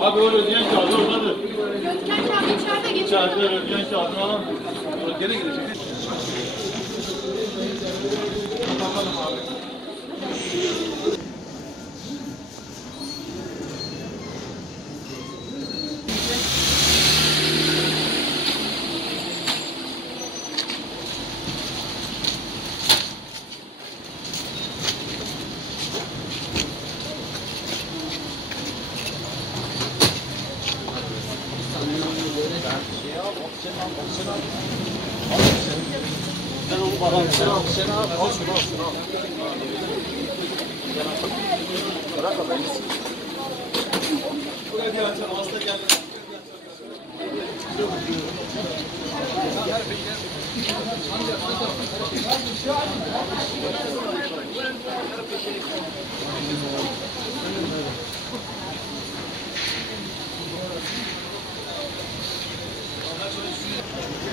Abi o röntgen kağıdı oradadır. Röntgen kağıdı içeride geçiyor. İçeride röntgen kağıdını alalım. Geri gidecek. Bakalım abi. Sen onu bana al. Sen al. Al şunu al. Bırak adamı. Buraya gel. Hasta gel.